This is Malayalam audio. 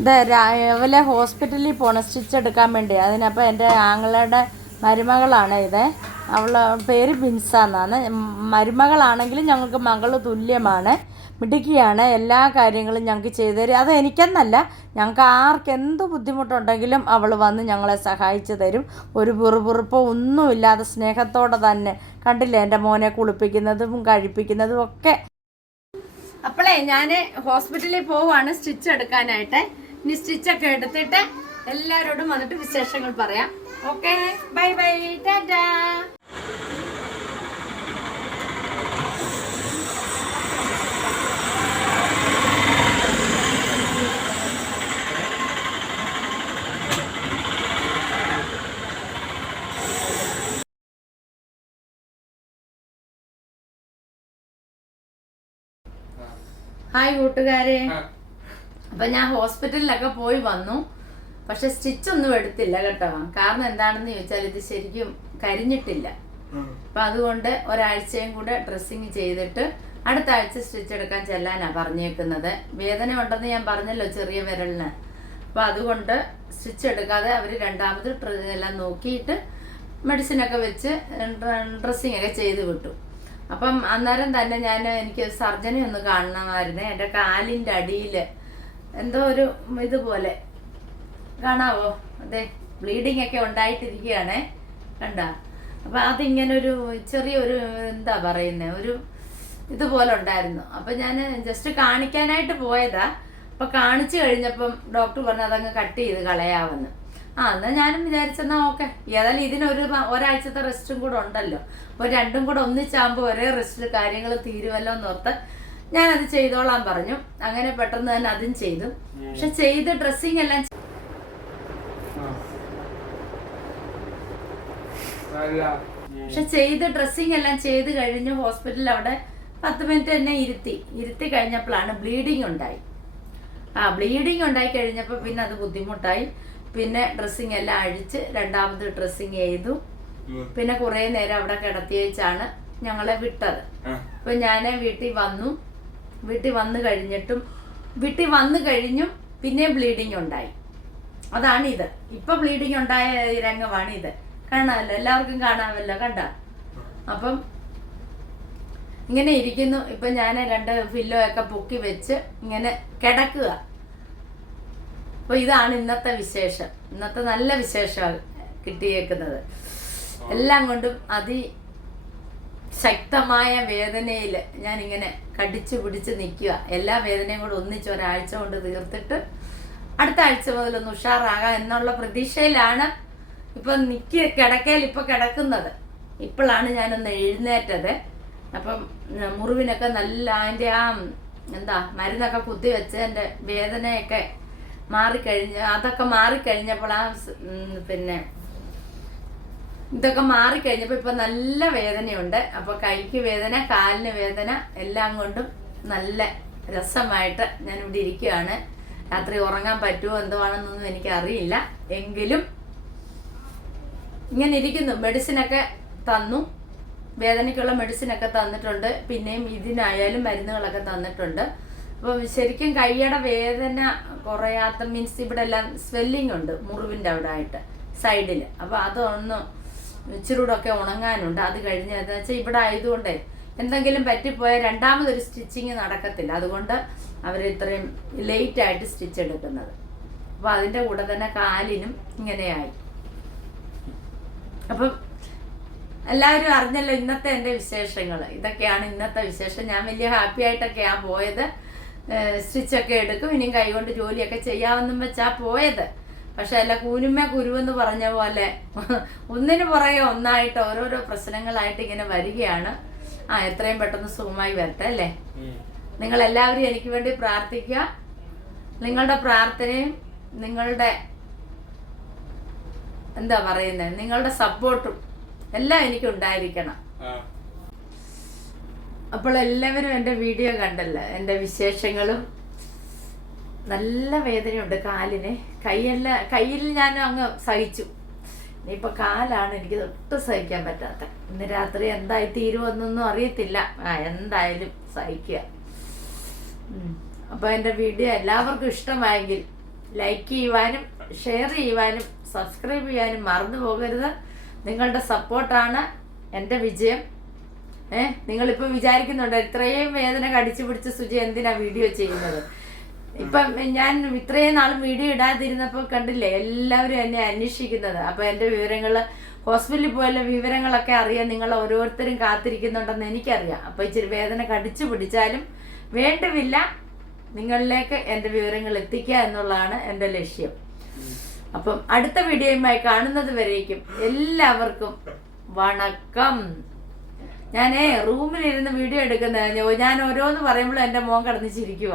ഇത് രാവിലെ ഹോസ്പിറ്റലിൽ പോകണം സ്റ്റിച്ച് എടുക്കാൻ വേണ്ടി. അതിനപ്പോൾ എൻ്റെ ആങ്ങളുടെ മരുമകളാണ് ഇത്. അവളുടെ പേര് ബിൻസ എന്നാണ്. മരുമകളാണെങ്കിലും ഞങ്ങൾക്ക് മകൾ തുല്യമാണ്, മിടുക്കിയാണ്. എല്ലാ കാര്യങ്ങളും ഞങ്ങൾക്ക് ചെയ്തു തരും. അത് എനിക്കെന്നല്ല, ഞങ്ങൾക്ക് ആർക്ക് എന്ത് ബുദ്ധിമുട്ടുണ്ടെങ്കിലും അവൾ വന്ന് ഞങ്ങളെ സഹായിച്ചു തരും. ഒരു പിറുപിറുപ്പോ ഒന്നുമില്ലാതെ സ്നേഹത്തോടെ തന്നെ. കണ്ടില്ലേ എൻ്റെ മോനെ കുളിപ്പിക്കുന്നതും കഴിപ്പിക്കുന്നതും ഒക്കെ. അപ്പോളേ ഞാൻ ഹോസ്പിറ്റലിൽ പോവുകയാണ് സ്റ്റിച്ച് എടുക്കാനായിട്ട്. ഇനി സ്റ്റിച്ചൊക്കെ എടുത്തിട്ട് എല്ലാവരോടും വന്നിട്ട് വിശേഷങ്ങൾ പറയാം. Okay, bye bye, Tata. Hi കൂട്ടുകാരെ. അപ്പം ഞാൻ ഹോസ്പിറ്റലിലൊക്കെ പോയി വന്നു. പക്ഷെ സ്റ്റിച്ചൊന്നും എടുത്തില്ല കേട്ടോ. കാരണം എന്താണെന്ന് ചോദിച്ചാൽ ഇത് ശരിക്കും കരിഞ്ഞിട്ടില്ല. അപ്പം അതുകൊണ്ട് ഒരാഴ്ചയും കൂടെ ഡ്രസ്സിങ് ചെയ്തിട്ട് അടുത്ത ആഴ്ച സ്റ്റിച്ച് എടുക്കാൻ ചെല്ലാനാണ് പറഞ്ഞേക്കുന്നത്. വേദന ഉണ്ടെന്ന് ഞാൻ പറഞ്ഞല്ലോ ചെറിയ വിരലിന്. അപ്പം അതുകൊണ്ട് സ്റ്റിച്ച് എടുക്കാതെ അവർ രണ്ടാമത് എല്ലാം നോക്കിയിട്ട് മെഡിസിനൊക്കെ വെച്ച് ഡ്രസ്സിങ് ഒക്കെ ചെയ്ത് വിട്ടു. അപ്പം അന്നേരം തന്നെ എനിക്ക് സർജനെ ഒന്ന് കാണണമായിരുന്നു. എൻ്റെ കാലിൻ്റെ അടിയിൽ എന്തോ ഒരു ഇതുപോലെ കാണാവോ, അതെ, ബ്ലീഡിങ് ഒക്കെ ഉണ്ടായിട്ടിരിക്കുകയാണേ, കണ്ട. അപ്പം അതിങ്ങനൊരു ചെറിയൊരു എന്താ പറയുന്നത്, ഒരു ഇതുപോലെ ഉണ്ടായിരുന്നു. അപ്പം ഞാൻ ജസ്റ്റ് കാണിക്കാനായിട്ട് പോയതാ. അപ്പം കാണിച്ചു കഴിഞ്ഞപ്പം ഡോക്ടർ പറഞ്ഞു അതങ്ങ് കട്ട് ചെയ്ത് കളയാമെന്ന്. എന്നാൽ ഞാനും വിചാരിച്ചെന്നാ ഓക്കെ, ഏതായാലും ഇതിനൊരു ഒരാഴ്ചത്തെ റെസ്റ്റും കൂടെ ഉണ്ടല്ലോ. അപ്പോൾ രണ്ടും കൂടെ ഒന്നിച്ചാകുമ്പോൾ ഒരേ റെസ്റ്റിൽ കാര്യങ്ങൾ തീരുമല്ലോ എന്നോർത്ത് ഞാനത് ചെയ്തോളാൻ പറഞ്ഞു. അങ്ങനെ പെട്ടെന്ന് തന്നെ അതും ചെയ്തു. പക്ഷെ ചെയ്ത് ഡ്രസ്സിങ് എല്ലാം ചെയ്ത് കഴിഞ്ഞ് ഹോസ്പിറ്റലിൽ അവിടെ 10 മിനിറ്റ് തന്നെ ഇരുത്തി കഴിഞ്ഞപ്പോഴാണ് ബ്ലീഡിങ് ഉണ്ടായി. ബ്ലീഡിങ് ഉണ്ടായി കഴിഞ്ഞപ്പോൾ പിന്നെ അത് ബുദ്ധിമുട്ടായി. പിന്നെ ഡ്രസ്സിങ് എല്ലാം അഴിച്ച് രണ്ടാമത് ഡ്രസ്സിങ് ചെയ്തു. പിന്നെ കുറേ നേരം അവിടെ കിടത്തിയേച്ചാണ് ഞങ്ങളെ വിട്ടത്. അപ്പൊ ഞാൻ വീട്ടിൽ വന്നു കഴിഞ്ഞും പിന്നെ ബ്ലീഡിങ് ഉണ്ടായി. അതാണ് ഇത്. ഇപ്പൊ ബ്ലീഡിങ് ഉണ്ടായ രംഗമാണ് ഇത്. കാണാമല്ലോ, എല്ലാവർക്കും കാണാമല്ലോ, കണ്ട. അപ്പം ഇങ്ങനെ ഇരിക്കുന്നു. ഇപ്പൊ ഞാൻ 2 പില്ലോ ഒക്കെ പൊക്കി വെച്ച് ഇങ്ങനെ കിടക്കുക. അപ്പൊ ഇതാണ് ഇന്നത്തെ വിശേഷം. ഇന്നത്തെ നല്ല വിശേഷമാണ് കിട്ടിയേക്കുന്നത്. എല്ലാം കൊണ്ടും അതിശക്തമായ വേദനയിൽ ഞാനിങ്ങനെ കടിച്ചു പിടിച്ച് നിൽക്കുക. എല്ലാ വേദനയും കൂടെ ഒന്നിച്ച് ഒരാഴ്ച കൊണ്ട് തീർത്തിട്ട് അടുത്ത ആഴ്ച മുതലൊന്ന് ഉഷാറാകാം എന്നുള്ള പ്രതീക്ഷയിലാണ് ഇപ്പൊ കിടക്കയിൽ ഇപ്പൊ കിടക്കുന്നത്. ഇപ്പോഴാണ് ഞാനൊന്ന് എഴുന്നേറ്റത്. അപ്പം മുറിവിനൊക്കെ നല്ല അതിൻ്റെ മരുന്നൊക്കെ കുത്തിവെച്ച് എൻ്റെ വേദനയൊക്കെ അതൊക്കെ മാറിക്കഴിഞ്ഞപ്പോൾ പിന്നെ ഇതൊക്കെ മാറിക്കഴിഞ്ഞപ്പോൾ ഇപ്പൊ നല്ല വേദനയുണ്ട്. അപ്പൊ കൈക്ക് വേദന, കാലിന് വേദന, എല്ലാം കൊണ്ടും നല്ല രസമായിട്ട് ഞാൻ ഇവിടെ ഇരിക്കുകയാണ്. രാത്രി ഉറങ്ങാൻ പറ്റുമോ എന്തുവാണെന്നൊന്നും എനിക്കറിയില്ല. എങ്കിലും ഇങ്ങനെ ഇരിക്കുന്നു. മെഡിസിനൊക്കെ തന്നു, വേദനയ്ക്കുള്ള മെഡിസിനൊക്കെ തന്നിട്ടുണ്ട്. പിന്നെയും ഇതിനായാലും മരുന്നുകളൊക്കെ തന്നിട്ടുണ്ട്. അപ്പം ശരിക്കും കൈയുടെ വേദന കുറയാത്ത മീൻസ് ഇവിടെ എല്ലാം സ്വെല്ലിംഗ് ഉണ്ട് മുറിവിൻ്റെ അവിടെ ആയിട്ട് സൈഡിൽ. അപ്പോൾ അതൊന്ന് ഇച്ചിരൂടൊക്കെ ഉണങ്ങാനുണ്ട്. അത് കഴിഞ്ഞ് എന്താ വെച്ചാൽ ഇവിടെ ആയതുകൊണ്ട് എന്തെങ്കിലും പറ്റിപ്പോയാൽ രണ്ടാമതൊരു സ്റ്റിച്ചിങ് നടക്കത്തില്ല. അതുകൊണ്ട് അവർ ഇത്രയും ലേറ്റായിട്ട് സ്റ്റിച്ച് എടുക്കുന്നത്. അപ്പോൾ അതിൻ്റെ കൂടെ തന്നെ കാലിനും ഇങ്ങനെയായി. അപ്പം എല്ലാവരും അറിഞ്ഞല്ലോ ഇന്നത്തെ എൻ്റെ വിശേഷങ്ങൾ. ഇതൊക്കെയാണ് ഇന്നത്തെ വിശേഷം. ഞാൻ വലിയ ഹാപ്പി ആയിട്ടൊക്കെയാണ് പോയത്. സ്റ്റിച്ചൊക്കെ എടുക്കും, ഇനിയും കൈകൊണ്ട് ജോലിയൊക്കെ ചെയ്യാമെന്നും വെച്ചാ പോയത്. പക്ഷെ അല്ല, കൂനുമ്മ കുരുവെന്ന് പറഞ്ഞ പോലെ ഒന്നിനു പുറകെ ഒന്നായിട്ട് ഓരോരോ പ്രശ്നങ്ങളായിട്ട് ഇങ്ങനെ വരികയാണ്. എത്രയും പെട്ടെന്ന് സുഖമായി വരട്ടെ അല്ലേ. നിങ്ങൾ എല്ലാവരും എനിക്ക് വേണ്ടി പ്രാർത്ഥിക്കുക. നിങ്ങളുടെ പ്രാർത്ഥനയും നിങ്ങളുടെ നിങ്ങളുടെ സപ്പോർട്ടും എല്ലാം എനിക്ക് ഉണ്ടായിരിക്കണം. അപ്പോൾ എല്ലാവരും എൻ്റെ വീഡിയോ കണ്ടല്ലോ, എൻ്റെ വിശേഷങ്ങളും. നല്ല വേദനയുണ്ട് കാലിന്. കയ്യിൽ ഞാൻ അങ്ങ് സഹിച്ചു. ഇനിയിപ്പോൾ കാലാണ് എനിക്ക് ഒട്ടും സഹിക്കാൻ പറ്റാത്ത. ഇന്ന് രാത്രി എന്തായി തീരുമെന്നൊന്നും അറിയത്തില്ല. എന്തായാലും സഹിക്കുക. അപ്പോൾ എൻ്റെ വീഡിയോ എല്ലാവർക്കും ഇഷ്ടമായെങ്കിൽ ലൈക്ക് ചെയ്യുവാനും ഷെയർ ചെയ്യുവാനും സബ്സ്ക്രൈബ് ചെയ്യാനും മറന്നു പോകരുത്. നിങ്ങളുടെ സപ്പോർട്ടാണ് എൻ്റെ വിജയം. നിങ്ങളിപ്പോൾ വിചാരിക്കുന്നുണ്ട് ഇത്രയും വേദന കടിച്ചു പിടിച്ച് സുജി എന്തിനാ വീഡിയോ ചെയ്യുന്നത്. ഇപ്പം ഞാൻ ഇത്രയും നാളും വീഡിയോ ഇടാതിരുന്നപ്പോൾ കണ്ടില്ലേ എല്ലാവരും എന്നെ അന്വേഷിക്കുന്നത്. അപ്പോൾ എൻ്റെ വിവരങ്ങൾ ഹോസ്പിറ്റലിൽ പോയുള്ള വിവരങ്ങളൊക്കെ അറിയാൻ നിങ്ങൾ ഓരോരുത്തരും കാത്തിരിക്കുന്നുണ്ടെന്ന് എനിക്കറിയാം. അപ്പോൾ ഇച്ചിരി വേദന കടിച്ചു പിടിച്ചാലും വേണ്ടുമില്ല, നിങ്ങളിലേക്ക് എൻ്റെ വിവരങ്ങൾ എത്തിക്കുക എന്നുള്ളതാണ് എൻ്റെ ലക്ഷ്യം. അപ്പം അടുത്ത വീഡിയോയുമായി കാണുന്നത് വരേക്കും എല്ലാവർക്കും വണക്കം. ഞാനേ റൂമിലിരുന്ന് വീഡിയോ എടുക്കുന്നത് ഞാൻ ഓരോന്ന് പറയുമ്പോഴും എൻ്റെ മോൻ കിടന്ന് ചിരിക്കുക.